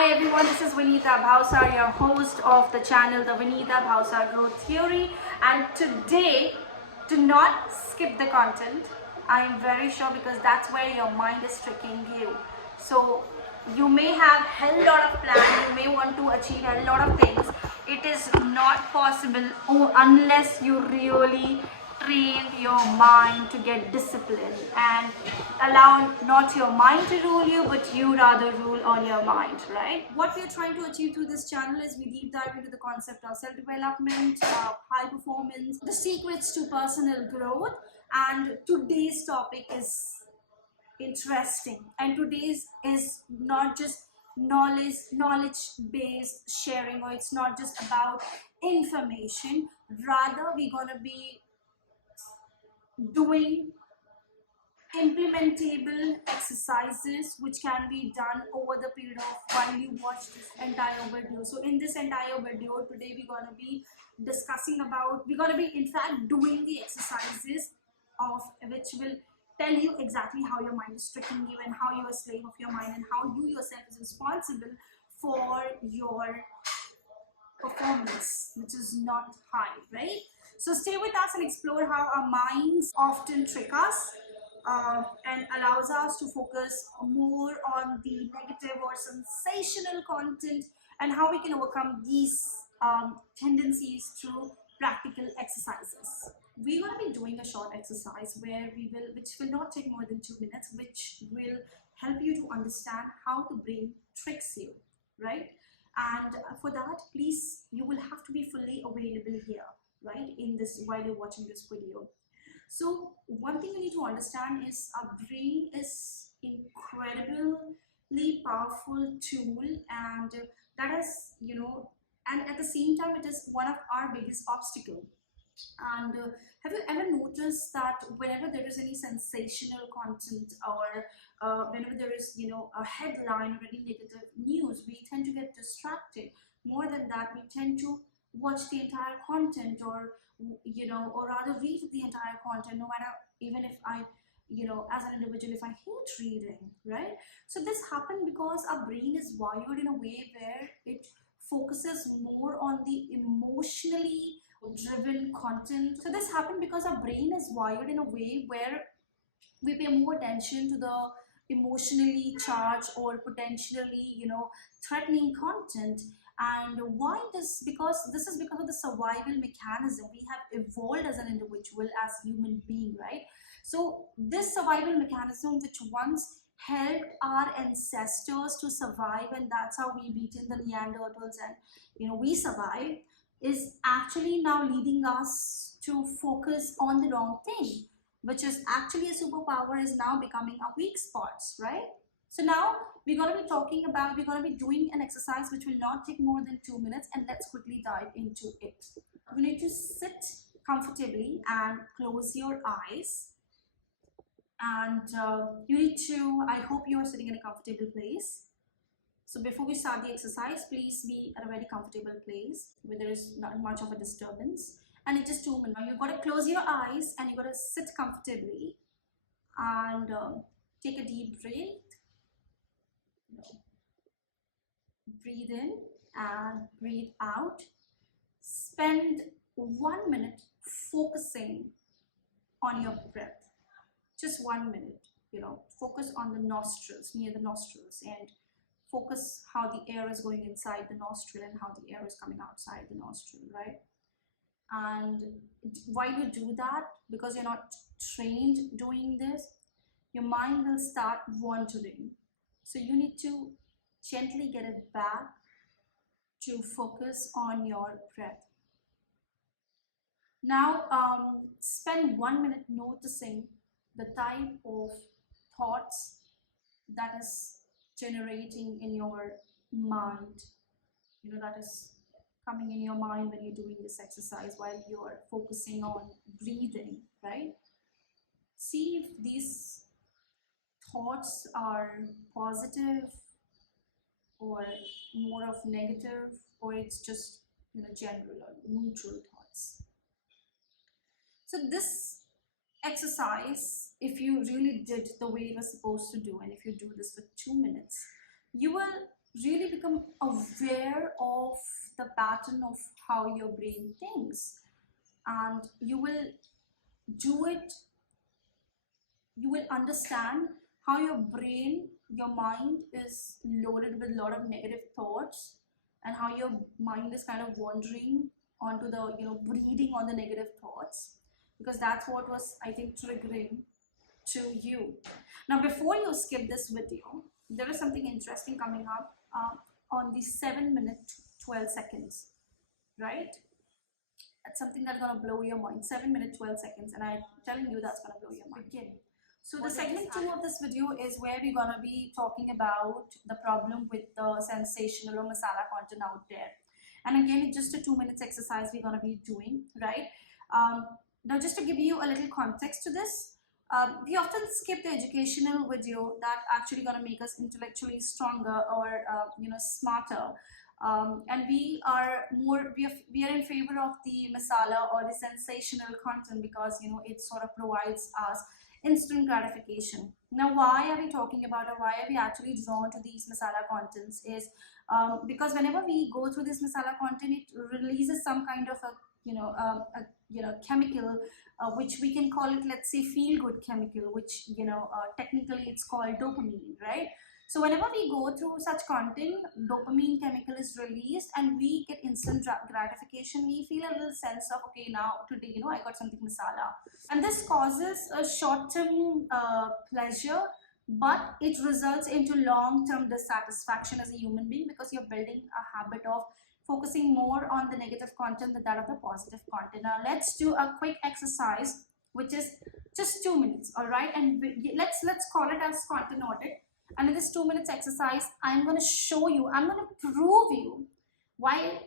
Hi everyone, this is Vineeta Bhavsar, your host of the channel, the Vineeta Bhavsar Growth Theory. And today, do not skip the content. I am very sure because that's where your mind is tricking you. So you may have a lot of plans, you may want to achieve a lot of things. It is not possible unless you really train your mind to get disciplined and allow not your mind to rule you, but you rather rule on your mind, right? What we are trying to achieve through this channel is we deep dive into the concept of self-development, high performance, the secrets to personal growth. And today's topic is interesting, and today's is not just knowledge based sharing, or it's not just about information. Rather, we're gonna be doing implementable exercises which can be done over the period of while you watch this entire video. So in this entire video today, we're going to be discussing about, we're going to be in fact doing the exercises of which will tell you exactly how your mind is tricking you and how you're a slave of your mind and how you yourself is responsible for your performance, which is not high, right? So stay with us and explore how our minds often trick us and allows us to focus more on the negative or sensational content, and how we can overcome these tendencies through practical exercises. We're going to be doing a short exercise which will not take more than 2 minutes, which will help you to understand how the brain tricks you, right? And for that, please, you will have to be fully available here, right, in this while you're watching this video. So one thing you need to understand is our brain is incredibly powerful tool, and that is, and at the same time it is one of our biggest obstacle. And have you ever noticed that whenever there is any sensational content, or whenever there is, a headline or any negative news, we tend to get distracted. More than that, we tend to watch the entire content, or or rather read the entire content, no matter, even if I, as an individual, if I hate reading, right? So this happened because our brain is wired in a way where it focuses more on the emotionally driven content. So this happened because our brain is wired in a way where we pay more attention to the emotionally charged or potentially, threatening content. And why this? Because this is because of the survival mechanism we have evolved as an individual, as human being, right? So this survival mechanism, which once helped our ancestors to survive, and that's how we beaten the Neanderthals and we survived, is actually now leading us to focus on the wrong thing, which is actually a superpower, is now becoming our weak spots, right? So now we're going to be doing an exercise which will not take more than 2 minutes, and let's quickly dive into it. You need to sit comfortably and close your eyes. And you need to, I hope you are sitting in a comfortable place. So before we start the exercise, please be at a very comfortable place where there is not much of a disturbance. And it's just 2 minutes. Now you've got to close your eyes and you've got to sit comfortably and take a deep breath. Breathe in and breathe out. Spend 1 minute focusing on your breath. Just 1 minute, focus on the nostrils, near the nostrils, and focus how the air is going inside the nostril and how the air is coming outside the nostril, right? And why you do that? Because you're not trained doing this, your mind will start wandering. So you need to gently get it back to focus on your breath. Now spend 1 minute noticing the type of thoughts that is generating in your mind, that is coming in your mind when you're doing this exercise while you're focusing on breathing, right? See if these thoughts are positive or more of negative, or it's just general or neutral thoughts. So this exercise, if you really did the way it was supposed to do, and if you do this for 2 minutes, you will really become aware of the pattern of how your brain thinks, and you will do it, you will understand how your brain, your mind is loaded with a lot of negative thoughts, and how your mind is kind of wandering onto the, breeding on the negative thoughts, because that's what was, I think, triggering to you. Now, before you skip this video, there is something interesting coming up on the 7 minute 12 seconds, right? That's something that's gonna blow your mind. 7 minute 12 seconds, and I'm telling you that's gonna blow your mind. Begin. So the segment 2 of this video is where we're gonna be talking about the problem with the sensational or masala content out there. And again, it's just a 2 minutes exercise we're gonna be doing, right? Now, just to give you a little context to this, we often skip the educational video that actually gonna make us intellectually stronger or smarter, and we are we are in favor of the masala or the sensational content, because it sort of provides us instant gratification. Now, why are we talking about, or why are we actually drawn to these masala contents, is because whenever we go through this masala content, it releases some kind of a chemical, which we can call it, let's say, feel good chemical, which technically it's called dopamine, right? So whenever we go through such content, dopamine chemical is released and we get instant gratification. We feel a little sense of, okay, now today, I got something masala. And this causes a short-term pleasure, but it results into long-term dissatisfaction as a human being, because you're building a habit of focusing more on the negative content than that of the positive content. Now let's do a quick exercise, which is just 2 minutes, all right? And let's call it as content audit. And in this 2 minutes exercise, I'm going to show you, I'm going to prove you why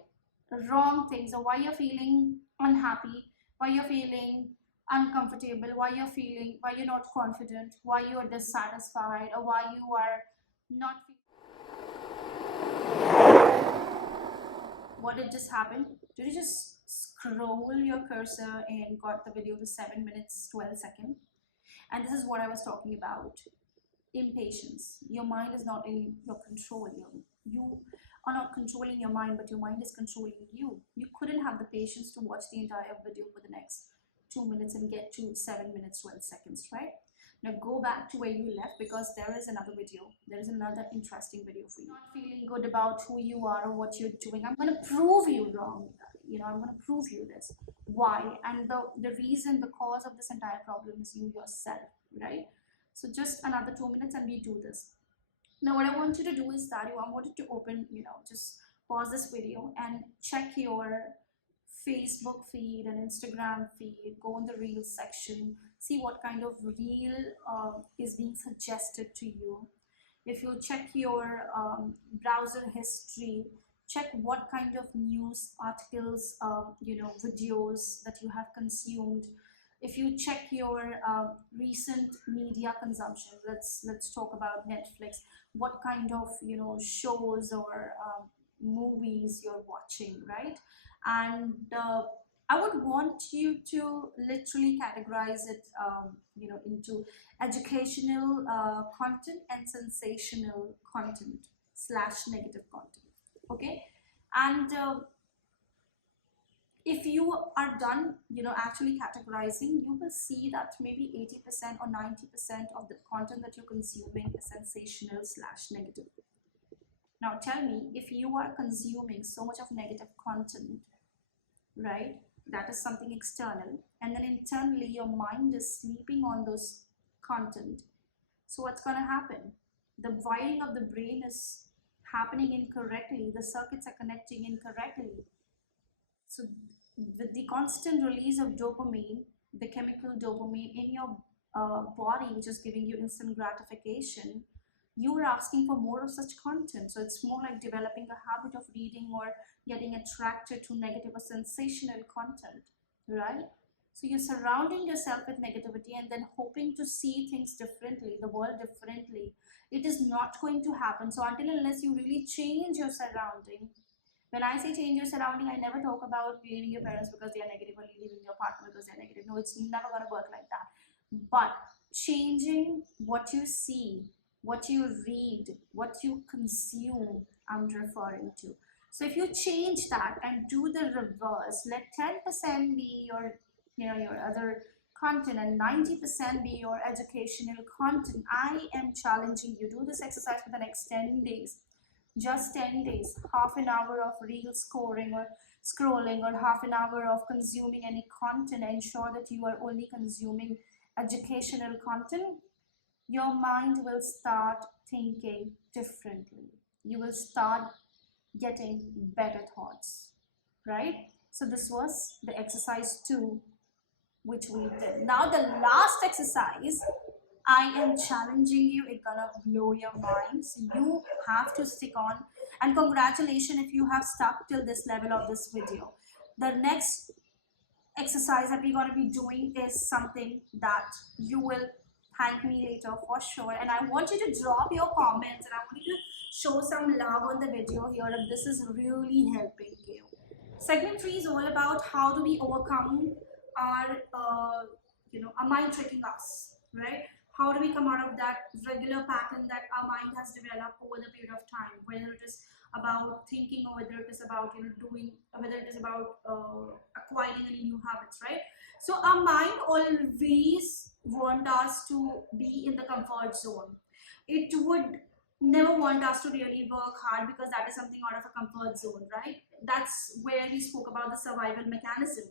wrong things, or why you're feeling unhappy, why you're feeling uncomfortable, why you're not confident, why you are dissatisfied, or why you are not what did just happen? Did you just scroll your cursor and got the video to 7 minutes 12 seconds? And this is what I was talking about. Impatience. Your mind is not in your control. You are not controlling your mind, but your mind is controlling you. You couldn't have the patience to watch the entire video for the next 2 minutes and get to 7 minutes 12 seconds, right? Now go back to where you left, because there is another video. There is another interesting video for you. Not feeling good about who you are or what you're doing. I'm going to prove you wrong. I'm going to prove you this. Why? And the reason, the cause of this entire problem is you yourself, right? So just another 2 minutes and we do this. Now what I want you to do is that I want you to open, just pause this video and check your Facebook feed and Instagram feed, go in the Reels section, see what kind of reel is being suggested to you. If you check your browser history, check what kind of news articles, videos that you have consumed. If you check your recent media consumption, let's talk about Netflix, what kind of shows or movies you're watching, right? And I would want you to literally categorize it into educational content and sensational content / negative content, okay? And if you are done actually categorizing, you will see that maybe 80% or 90% of the content that you're consuming is sensational / negative. Now tell me, if you are consuming so much of negative content, right, that is something external, and then internally your mind is sleeping on those content, so what's going to happen? The wiring of the brain is happening incorrectly, the circuits are connecting incorrectly. So with the constant release of dopamine, the chemical dopamine in your body, which is giving you instant gratification, you are asking for more of such content. So it's more like developing a habit of reading or getting attracted to negative or sensational content, right? So you're surrounding yourself with negativity and then hoping to see things differently, the world differently. It is not going to happen. So until unless you really change your surrounding, when I say change your surrounding, I never talk about leaving your parents because they are negative or leaving your partner because they're negative. No, it's never going to work like that. But changing what you see, what you read, what you consume, I'm referring to. So if you change that and do the reverse, let 10% be your, your other content and 90% be your educational content. I am challenging you, do this exercise for the next 10 days. Just 10 days, half an hour of reel scoring or scrolling, or half an hour of consuming any content. Ensure that you are only consuming educational content. Your mind will start thinking differently. You will start getting better thoughts, right? So this was the exercise 2 which we did. Now the last exercise, I am challenging you, it's gonna blow your mind. So you have to stick on, and congratulations if you have stuck till this level of this video. The next exercise that we're going to be doing is something that you will thank me later for sure, and I want you to drop your comments, and I want you to show some love on the video here if this is really helping you. Segment 3 is all about how do we overcome our our mind tricking us, right? How do we come out of that regular pattern that our mind has developed over the period of time, whether it is about thinking or whether it is about doing, or whether it is about acquiring any new habits, right? So our mind always want us to be in the comfort zone. It would never want us to really work hard, because that is something out of a comfort zone, right? That's where we spoke about the survival mechanism,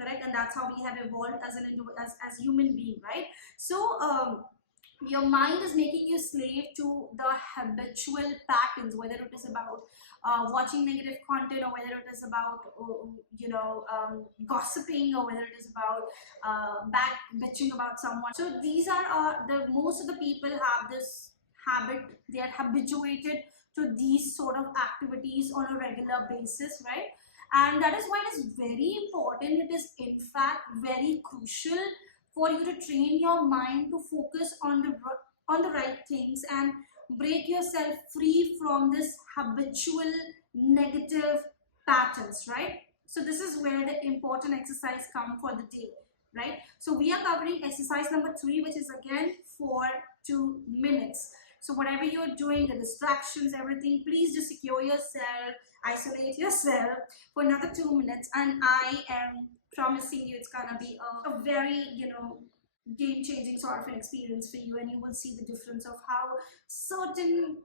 correct? And that's how we have evolved as as human being, right? So your mind is making you slave to the habitual patterns, whether it is about watching negative content, or whether it is about gossiping, or whether it is about back bitching about someone. So these are the most of the people have this habit. They are habituated to these sort of activities on a regular basis, right? And that is why it is very important, it is in fact very crucial for you to train your mind to focus on the right things and break yourself free from this habitual negative patterns, right? So this is where the important exercise come for the day, right? So we are covering exercise number 3, which is again for 2 minutes. So whatever you're doing, the distractions, everything, please just secure yourself, isolate yourself for another 2 minutes, and I am promising you it's gonna be a very game-changing sort of an experience for you, and you will see the difference of how certain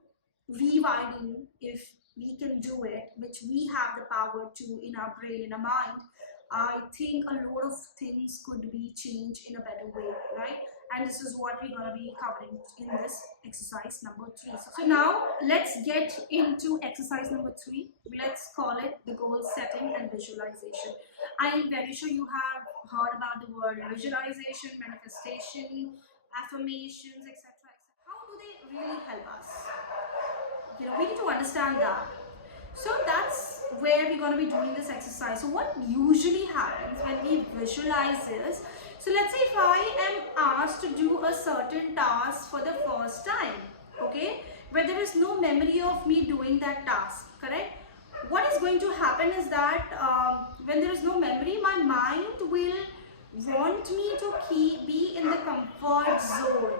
rewiring, if we can do it, which we have the power to in our brain, in our mind, I think a lot of things could be changed in a better way, right? And this is what we're going to be covering in this exercise number 3. So now let's get into exercise number 3. Let's call it the goal setting and visualization. I am very sure you have heard about the word visualization, manifestation, affirmations, etc. How do they really help us? We need to understand that. So that's where we're going to be doing this exercise. So what usually happens when we visualize this, so let's say if I am asked to do a certain task for the first time, okay, where there is no memory of me doing that task, correct? What is going to happen is that when there is no memory, my mind will want me to be in the comfort zone,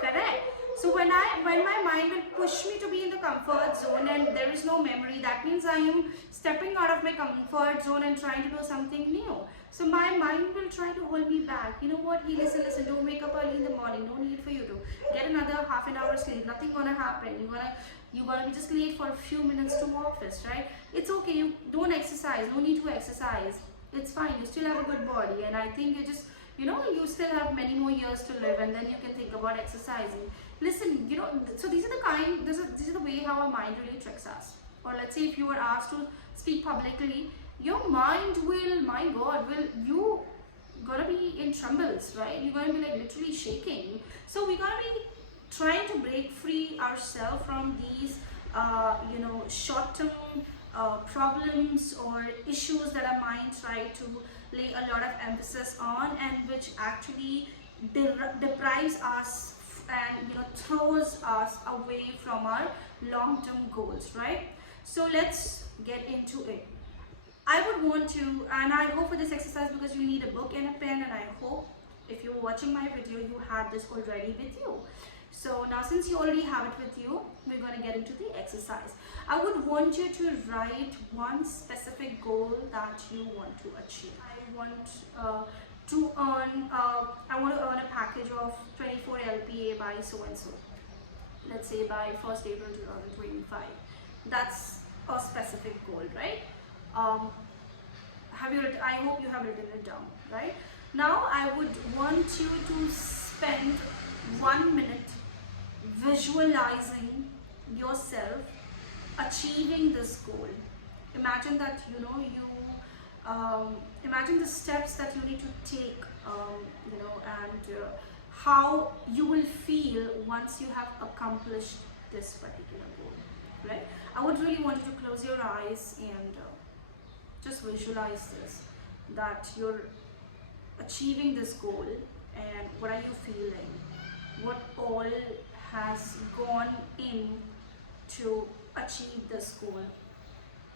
correct? So when my mind will push me to be in the comfort zone and there is no memory, that means I am stepping out of my comfort zone and trying to do something new. So my mind will try to hold me back. You know what? Listen, don't wake up early in the morning. No need for you to get another half an hour sleep. Nothing gonna happen. You're gonna be just late for a few minutes to office, right? It's okay. You don't exercise. No need to exercise. It's fine. You still have a good body, and I think you just you still have many more years to live, and then you can think about exercising. Listen, so these are the way how our mind really tricks us. Or let's say if you were asked to speak publicly, your mind will, my God, you gonna be in trembles, right? You're gonna be like literally shaking. So we gotta be trying to break free ourselves from these short-term problems or issues that our mind try to lay a lot of emphasis on, and which actually deprives us and throws us away from our long-term goals, right? So let's get into it. I would want to, and I hope for this exercise, because you need a book and a pen, and I hope if you're watching my video you had this already with you. So now, since you already have it with you, we're going to get into the exercise. I would want you to write one specific goal that you want to achieve. I want I want to earn a package of 24 LPA by so and so. Let's say by 1st April 2025. That's a specific goal, right? Um, I hope you have written it down, right? Now I would want you to spend 1 minute visualizing yourself achieving this goal. Imagine that imagine the steps that you need to take, and how you will feel once you have accomplished this particular goal, right? I would really want you to close your eyes and just visualize this, that you're achieving this goal, and what are you feeling, what all has gone in to achieve this goal.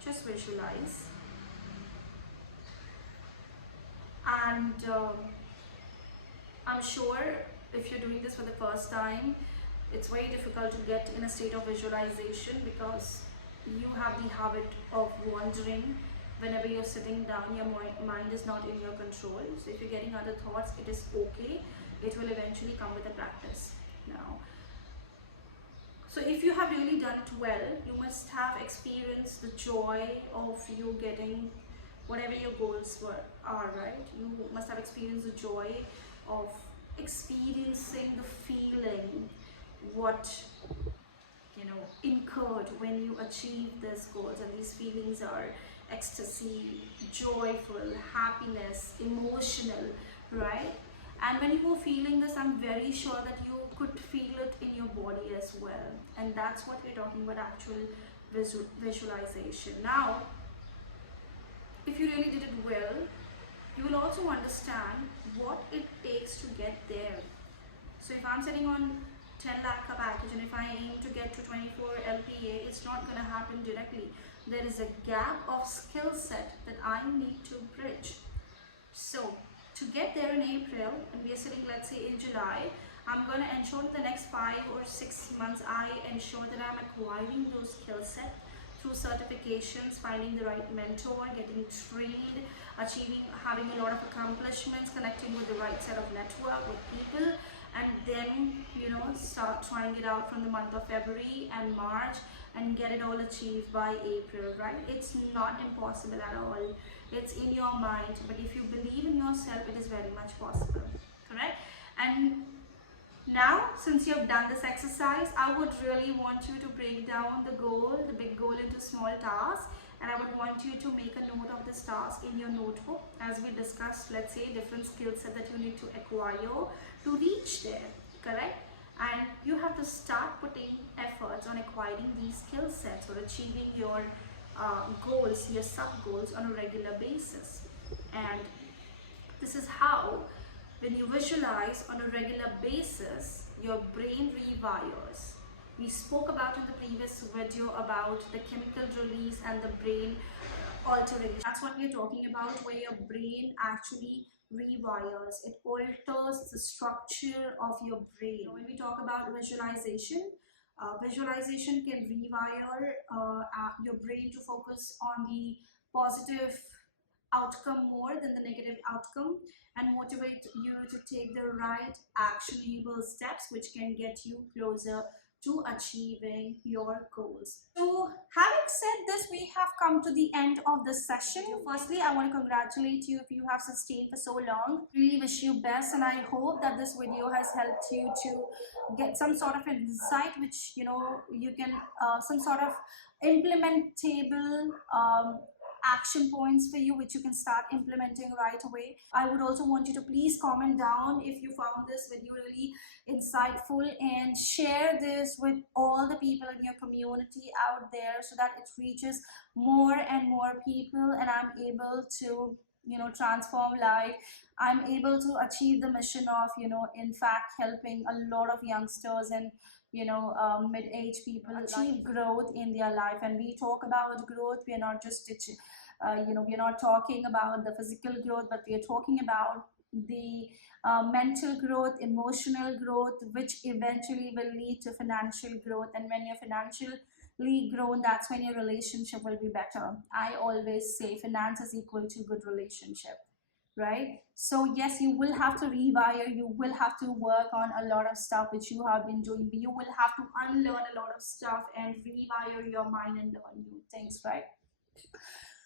Just visualize. And I'm sure if you're doing this for the first time, it's very difficult to get in a state of visualization because you have the habit of wandering. Whenever you're sitting down, your mind is not in your control. So if you're getting other thoughts, it is okay. It will eventually come with the practice. Now, so if you have really done it well, you must have experienced the joy of you getting whatever your goals are, right? You must have experienced the joy of experiencing the feeling, what incurred when you achieve these goals. And these feelings are ecstasy, joyful, happiness, emotional, right? And when you were feeling this, I'm very sure that you could feel it in your body as well. And that's what we're talking about, actual visualization. Now, if you really did it well, you will also understand what it takes to get there. So if I'm sitting on 10 lakh package and if I aim to get to 24 LPA, it's not going to happen directly. There is a gap of skill set that I need to bridge. So to get there in April, and we are sitting, let's say, in July, I'm going to ensure that the next 5 or 6 months I ensure that I'm acquiring those skill sets through certifications, finding the right mentor, getting trained, having a lot of accomplishments, connecting with the right set of network with people, and then start trying it out from the month of February and March and get it all achieved by April, right? It's not impossible at all. It's in your mind, but if you believe in yourself, it is very much possible, correct? And now, since you have done this exercise, I would really want you to break down the big goal, into small tasks, and I would want you to make a note of this task in your notebook. As we discussed, let's say, different skill set that you need to acquire to reach there, correct? And you have to start putting efforts on acquiring these skill sets or achieving your goals, your sub goals on a regular basis. And this is how, when you visualize on a regular basis, your brain rewires. We spoke about in the previous video about the chemical release and the brain alteration. That's what we're talking about, where your brain actually rewires. It alters the structure of your brain. When we talk about visualization, visualization can rewire your brain to focus on the positive outcome more than the negative outcome, and motivate you to take the right actionable steps which can get you closer to achieving your goals. So having said this, we have come to the end of this session. Firstly, I want to congratulate you if you have sustained for so long. Really wish you best, and I hope that this video has helped you to get some sort of an insight which you can some sort of implementable action points for you which you can start implementing right away. I would also want you to please comment down if you found this video really insightful, and share this with all the people in your community out there so that it reaches more and more people, and I'm able to transform life. I'm able to achieve the mission of in fact helping a lot of youngsters and mid-age people achieve growth in their life. And we talk about growth, we are not just we're not talking about the physical growth, but we are talking about the mental growth, emotional growth, which eventually will lead to financial growth. And when you're financially grown, that's when your relationship will be better. I always say finance is equal to good relationship, right? So yes, you will have to rewire, you will have to work on a lot of stuff which you have been doing, but you will have to unlearn a lot of stuff and rewire your mind and learn new things, right?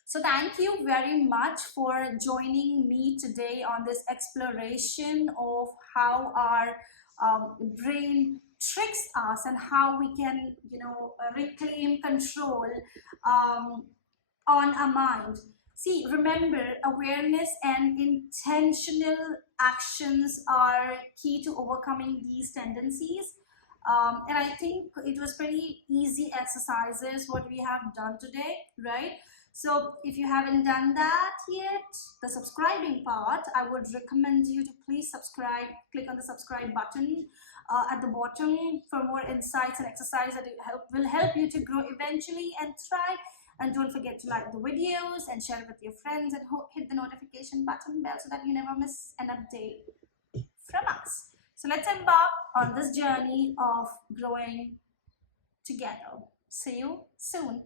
So thank you very much for joining me today on this exploration of how our brain tricks us and how we can, reclaim control um, on our mind. See, remember, awareness and intentional actions are key to overcoming these tendencies. And I think it was pretty easy exercises what we have done today, right? So if you haven't done that yet, the subscribing part, I would recommend you to please subscribe. Click on the subscribe button at the bottom for more insights and exercise that will help you to grow eventually and thrive. And don't forget to like the videos and share it with your friends, and hit the notification button bell so that you never miss an update from us. So let's embark on this journey of growing together. See you soon.